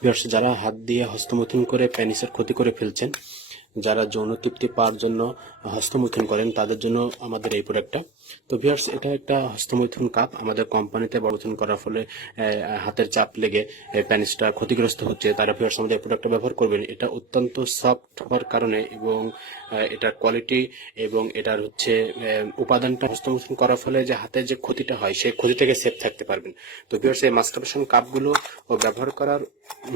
Viewers, যারা হাত দিয়ে হস্তমৈথুন করে পেনিসের ক্ষতি করে ফেলছেন, যারা যৌন তৃপ্তি পাওয়ার জন্য হস্তমৈথুন করেন, তাদের জন্য আমাদের এই প্রোডাক্টটা। তো ভিউয়ার্স, এটা একটা হস্তমৈথুন কাপ। আমাদের কোম্পানিতে বড়মৈথুন করার ফলে হাতের চাপ লেগে পেনিসটা ক্ষতিগ্রস্ত হচ্ছে, তারা ভিউয়ার্স আমাদের এই প্রোডাক্টটা ব্যবহার করবেন। এটা অত্যন্ত সফট হওয়ার কারণে এবং এটার কোয়ালিটি এবং এটার হচ্ছে উপাদানটা, হস্তমৈথুন করার ফলে যে হাতের যে ক্ষতিটা হয় সেই ক্ষতি থেকে সেফ থাকতে পারবেন। তো ভিউয়ার্স, এই মাস্টারবেশন কাপগুলো ব্যবহার করার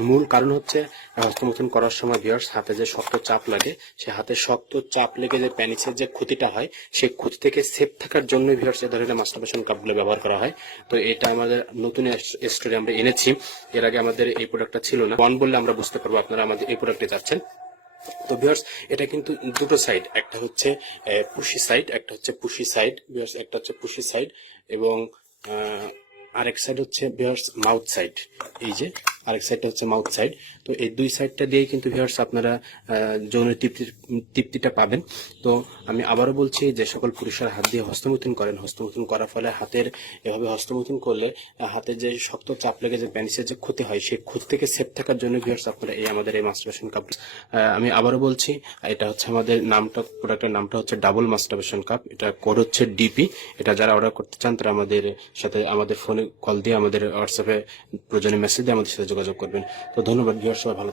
মূল কারণ হচ্ছে হস্তমৈথুন করার সময় ভিউয়ার্স হাতে যে শক্ত চাপ লাগে, সে হাতে শক্ত চাপ লেগে যে পেনিসের যে ক্ষতিটা হয় সেই ক্ষতি থেকে সেফ থাকার জন্য ভিউয়ার্স এই ধরনের মাস্টারবেশন কাপগুলো ব্যবহার করা হয়। তো এটা আমাদের নতুন স্টোরে আমরা এনেছি। এর আগে আমাদের এই প্রোডাক্টটা ছিল না। ওয়ান বললে আমরা বুঝতে পারবো আপনারা আমাদের এই প্রোডাক্টে যাচ্ছেন। তো ভিউয়ার্স, এটা কিন্তু দুটো সাইড, একটা হচ্ছে পুশি সাইড, একটা হচ্ছে পুশি সাইড ভিউয়ার্স, একটা হচ্ছে পুশি সাইড এবং আরেক সাইড হচ্ছে ভিউয়ার্স মাউথ সাইড। এই যে আরেক সাইডটা হচ্ছে মাউথ সাইড। তো এই দুই সাইডটা দিয়ে কিন্তু ভিউয়ার্স আপনারা যৌন তৃপ্তিটা পাবেন। তো আমি আবারও বলছি, যে সকল পুরুষের হাত দিয়ে হস্তমৈথুন করেন, হস্তমৈথুন করার ফলে হাতের এভাবে হস্তমৈথুন করলে হাতে যে শক্ত চাপ লেগে যে পেনিসের যে ক্ষতি হয় সেই ক্ষতি থেকে সেফ থাকার জন্য ভিউয়ার্স আপনারা আমাদের এই মাস্টারবেশন কাপ। আমি আবারও বলছি, এটা হচ্ছে আমাদের নামটা, প্রোডাক্টের নামটা হচ্ছে ডাবল মাস্টারবেশন কাপ। এটা কোড হচ্ছে ডিপি। এটা যারা অর্ডার করতে চান তারা আমাদের সাথে, আমাদের ফোনে কল দিয়ে, আমাদের হোয়াটসঅ্যাপে প্রয়োজনে মেসেজ দিয়ে আমাদের সাথে যোগাযোগ করবেন। তো ধন্যবাদ ভিউয়ার্স, সবাই ভালো